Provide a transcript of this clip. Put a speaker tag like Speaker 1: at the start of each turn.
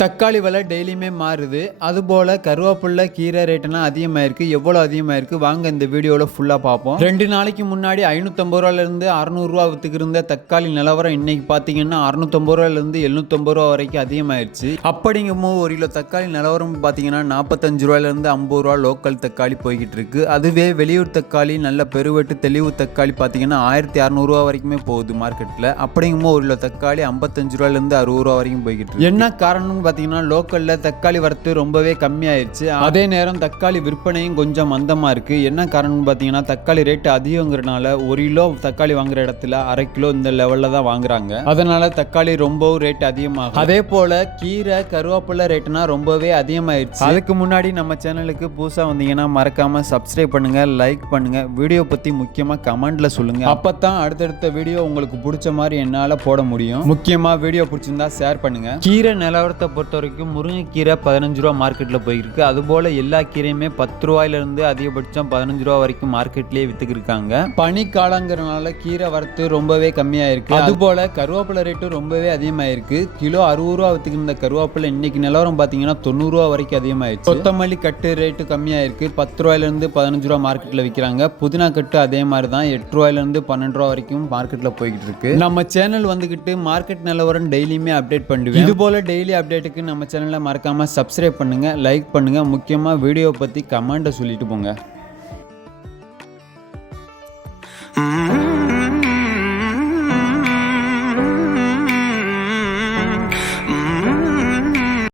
Speaker 1: தக்காளி விலை டெய்லியுமே மாறுது. அதுபோல் கருவேப்பிள்ளை கீரை ரேட்டெல்லாம் அதிகமாயிருக்கு. எவ்வளோ அதிகமாயிருக்கு? வாங்க இந்த வீடியோவில் ஃபுல்லாக பார்ப்போம். ரெண்டு நாளைக்கு முன்னாடி ஐநூற்றம்பது ரூபாலேருந்து அறநூறுவா விற்றுக்கு இருந்த தக்காளி நிலவரம் இன்னைக்கு பார்த்தீங்கன்னா அறநூற்றம்பது ரூபாலேருந்து எழுநூத்தம்பது ரூபா வரைக்கும் அதிகமாயிருச்சு. அப்படிங்கும்போது ஒரு கிலோ தக்காளி நிலவரம் பார்த்தீங்கன்னா நாற்பத்தஞ்சு ரூபாயிலேருந்து ஐம்பது ரூபா லோக்கல் தக்காளி போய்கிட்டு இருக்கு. அதுவே வெளியூர் தக்காளி நல்ல பெருவெட்டு தெளிவு தக்காளி பார்த்தீங்கன்னா ஆயிரத்தி அறநூறுவா வரைக்குமே போகுது மார்க்கெட்டில் அப்படிங்கும்போது ஒரு கிலோ தக்காளி ஐம்பத்தஞ்சு ரூபாயிலேருந்து அறுபது ரூபா வரைக்கும் போய்கிட்டு என்ன காரணம் பார்த்தீங்கன்னா லோக்கலில் தக்காளி வரத்து ரொம்பவே கம்மியாயிருச்சு. அதே நேரம் தக்காளி விற்பனையும் கொஞ்சம் மந்தமாக இருக்குது என்ன காரணம்னு பார்த்தீங்கன்னா தக்காளி ரேட்டு அதிகங்கிறனால ஒரு கிலோ தக்காளி வாங்குற இடத்துல அரை கிலோ இந்த லெவலில் தான் வாங்குறாங்க. அதனால தக்காளி ரொம்பவும் ரேட் அதிகமாகும். அதே போல் கீரை கருவேப்பிலை ரேட்டுனா ரொம்பவே அதிகமாயிருச்சு. அதுக்கு முன்னாடி நம்ம சேனலுக்கு புதுசாக வந்தீங்கன்னா மறக்காம சப்ஸ்கிரைப் பண்ணுங்க லைக் பண்ணுங்க. வீடியோ பற்றி முக்கியமாக கமெண்ட்ல சொல்லுங்க. அப்போ தான் அடுத்தடுத்த வீடியோ உங்களுக்கு பிடிச்ச மாதிரி என்னால் போட முடியும். முக்கியமாக வீடியோ பிடிச்சிருந்தா ஷேர் பண்ணுங்க. கீரை நிலவரத்தை பொறுத்த வரைக்கும் முருங்கைக்கீரை பதினஞ்சு ரூபா மார்க்கெட்டில் போயிருக்கு. அதுபோல் எல்லா கீரையுமே பத்து ரூபாயிலிருந்து அதிகபட்சம் பதினஞ்சு ரூபா வரைக்கும் மார்க்கெட்லேயே வித்துக்கு இருக்காங்க பனிக்காலங்கிறனால கீரை வரத்து ரொம்பவே கம்மியாயிருக்கு. அதுபோல் கருவேப்பிலை ரேட்டும் ரொம்பவே அதிகமாயிருக்கு. கிலோ அறுபது ரூபா வித்துக்கு இருந்த கருவேப்பிலை இன்னைக்கு நிலவரம் பார்த்தீங்கன்னா தொண்ணூறுரூவா வரைக்கும் அதிகமாயிருச்சு கொத்தமல்லி கட்டு ரேட்டு கம்மியாயிருக்கு. பத்து ரூபாயிலிருந்து பதினஞ்சு ரூபா மார்க்கெட்டில் விற்கிறாங்க புதினா கட்டு அதே மாதிரி தான் எட்டு ரூபாயிலிருந்து பன்னெண்டு ரூபா வரைக்கும் மார்க்கெட்டில் போய்கிட்டு இருக்கு. நம்ம சேனல் வந்துக்கிட்டு மார்க்கெட் நிலவரம் டெய்லியுமே அப்டேட் பண்ணுவேன். இது போல டெய்லி அப்டேட்டுக்கு நம்ம சேனலை மறக்காமல் சப்ஸ்கிரைப் பண்ணுங்கள் லைக் பண்ணுங்கள் முக்கியமாக வீடியோ பற்றி கமெண்ட்டை சொல்லிட்டு போங்க.